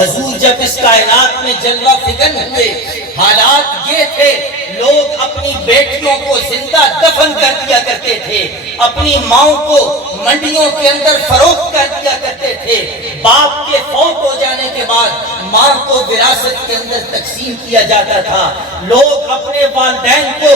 حضور جب اس کائنات میں جلوہ فکن ہوئے، حالات یہ تھے، لوگ اپنی بیٹیوں کو زندہ دفن کر دیا کرتے تھے، اپنی ماؤں کو منڈیوں کے اندر فروخت کر دیا کرتے تھے، باپ کے فوت ہو جانے کے بعد ماں کو وراثت کے اندر تقسیم کیا جاتا تھا، لوگ اپنے والدین کو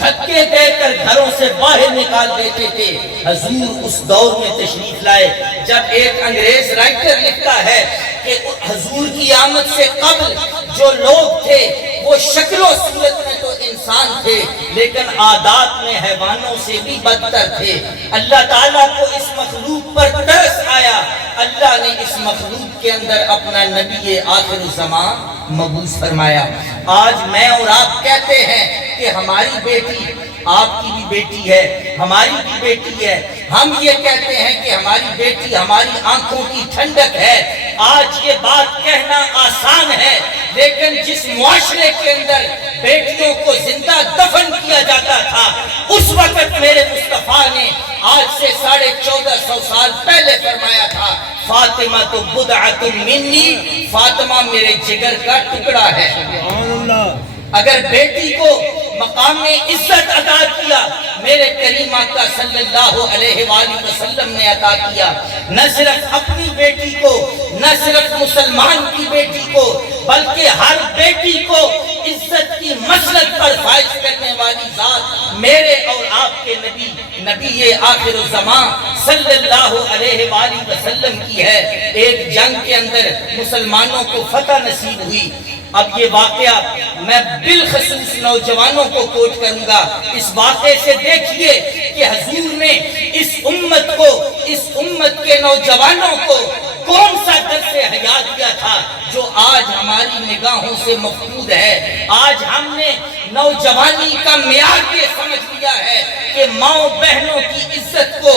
دھکے دے کر گھروں سے باہر نکال دیتے تھے۔ حضور اس دور میں تشریف لائے جب ایک انگریز رائٹر لکھتا ہے کہ حضور کی آمد سے قبل جو لوگ تھے وہ شکل و صورت میں تو انسان تھے لیکن عادات میں حیوانوں سے بھی بدتر تھے۔ اللہ تعالیٰ کو اس مخلوق پر ترس آیا، اللہ نے اس مخلوق کے اندر اپنا نبی آخر الزمان مبعوث فرمایا۔ آج میں اور آپ کہتے ہیں کہ ہماری بیٹی، آپ کی بھی بیٹی ہے، ہماری بھی بیٹی ہے، ہم یہ کہتے ہیں کہ ہماری بیٹی ہماری آنکھوں کی ٹھنڈک ہے۔ آج یہ بات کہنا آسان ہے، لیکن جس معاشرے کے اندر بیٹیوں کو زندہ دفن کیا جاتا تھا، اس وقت میرے مصطفیٰ نے آج سے 1450 سال پہلے فرمایا تھا، فاطمہ تو بضعۃ منی، فاطمہ میرے جگر کا ٹکڑا ہے۔ اگر بیٹی کو مقام عزت عطا کیا، میرے کریم آقا صلی اللہ علیہ وآلہ وسلم نے عطا کیا، نہ صرف اپنی بیٹی کو، نہ صرف مسلمان کی بیٹی کو، بلکہ ہر بیٹی کو عزت کی مسلک پر فائز کرنے والی ذات میرے اور آپ کے نبی آخر الزمان صلی اللہ علیہ وآلہ وسلم کی ہے۔ ایک جنگ کے اندر مسلمانوں کو فتح نصیب ہوئی۔ اب یہ واقعہ میں بالخصوص نوجوانوں کو کوٹ کروں گا، اس واقعے سے دیکھیے کہ حضور نے اس امت کے نوجوانوں کو کون سا درس حیات دیا تھا جو آج ہماری نگاہوں سے مفقود ہے۔ آج ہم نے نوجوانی کا معیار یہ سمجھ لیا ہے کہ ماؤں بہنوں کی عزت کو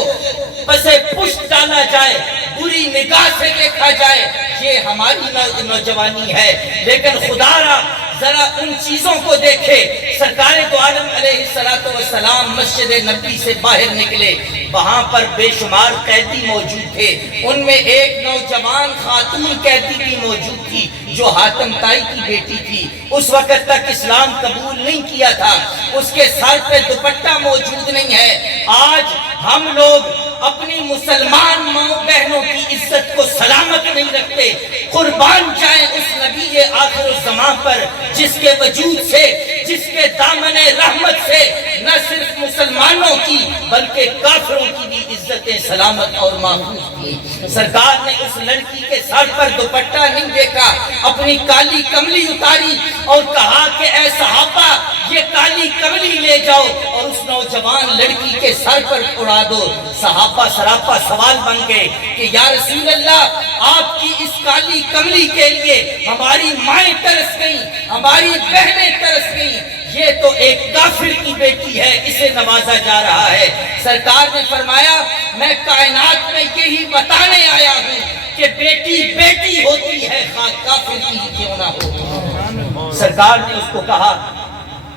پسے پشت ڈالا جائے، بری نگاہ سے دیکھا جائے، یہ ہماری نوجوانی ہے۔ لیکن خدا را ذرا ان چیزوں کو دیکھے، سرکار دو عالم علیہ السلام مسجد نبی سے باہر نکلے، وہاں پر بے شمار قیدی موجود تھے، ان میں ایک نوجوان خاتون قیدی بھی موجود تھی جو حاتم طائی کی بیٹی تھی، اس وقت تک اسلام قبول نہیں کیا تھا، اس کے سر پہ دوپٹہ موجود نہیں ہے۔ آج ہم لوگ اپنی مسلمان ماں بہنوں کی عزت کو سلامت نہیں رکھتے۔ قربان جائیں اس نبی آخر الزمان پر جس کے وجود سے، جس کے دامن رحمت سے نہ صرف مسلمانوں کی بلکہ کافروں کی بھی عزتیں سلامت اور محفوظ تھی۔ سرکار نے اس لڑکی کے سر پر دوپٹہ نہیں دیکھا، اپنی کالی کملی اتاری اور کہا کہ اے صحابہ یہ کالی کملی لے جاؤ اور اس نوجوان لڑکی کے سر پر اڑا دو۔ صحابہ سراپا سوال بن گئے کہ یا رسول اللہ، آپ کی اس کالی کملی کے لیے ہماری مائیں ترس گئیں، ہماری بہنیں ترس گئیں، یہ تو ایک کافر کی بیٹی ہے، اسے نوازا جا رہا ہے۔ سرکار نے فرمایا میں کائنات میں یہی بتانے آیا ہوں کہ بیٹی بیٹی ہوتی ہے، خواہ کافر کی ہی کیوں نہ ہو۔ سرکار نے اس کو کہا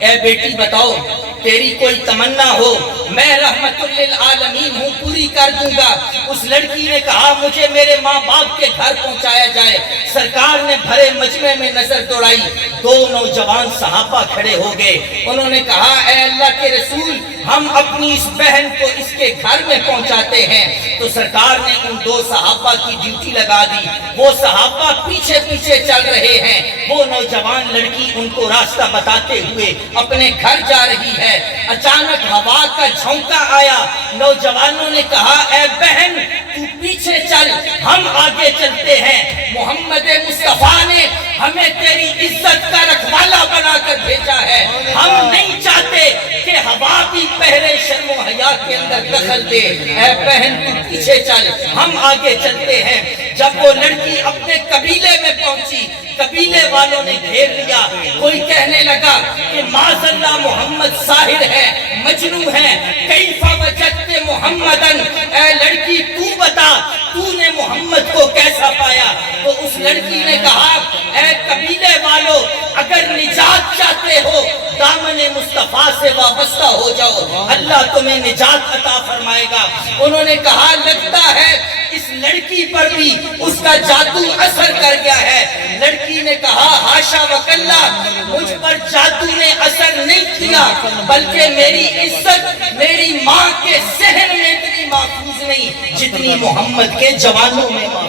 اے بیٹی بتاؤ تیری کوئی تمنا ہو، میں رحمت للعالمین ہوں، پوری کر دوں گا۔ اس لڑکی نے کہا مجھے میرے ماں باپ کے گھر پہنچایا جائے۔ سرکار نے بھرے مجمع میں نظر دوڑائی، دو نوجوان صحابہ کھڑے ہو گئے، انہوں نے کہا اے اللہ کے رسول، ہم اپنی اس بہن کو اس کے گھر میں پہنچاتے ہیں۔ تو سرکار نے ان دو صحابہ کی ڈیوٹی لگا دی، وہ صحابہ پیچھے پیچھے چل رہے ہیں، وہ نوجوان لڑکی ان کو راستہ بتاتے ہوئے اپنے گھر جا رہی ہے۔ اچانک ہوا کا جھونکا آیا، نوجوانوں نے کہا اے بہن تو پیچھے چل، ہم آگے چلتے ہیں، محمد مصطفیٰ نے ہمیں تیری عزت کا رکھوالا بنا کر بھیجا ہے، ہم نہیں چاہتے کہ ہوا بھی پہرے شرم و حیا کے اندر دخل دے، اے بہن تو پیچھے چل، ہم آگے چلتے ہیں۔ جب وہ لڑکی اپنے قبیلے میں پہنچی، قبیلے والوں نے گھیر لیا، کوئی کہنے لگا کہ معاذ اللہ محمد ساحر ہے، مجنون ہے، کیف وجدت محمدن، اے لڑکی تو بتا تو نے محمد کو کیسا پایا؟ تو اس لڑکی نے کہا اے قبیلے والوں، اگر نجات چاہتے ہو دامن مصطفیٰ سے وابستہ ہو جاؤ، اللہ تمہیں نجات عطا فرمائے گا۔ انہوں نے کہا لگتا ہے اس لڑکی پر بھی اس کا جادو اثر کر گیا ہے، لڑکی نے کہا ہاشا وکلا، مجھ پر جادو نے اثر نہیں کیا، بلکہ میری عزت میری ماں کے ذہن میں اتنی محفوظ نہیں جتنی محمد کے جوانوں میں محفوظ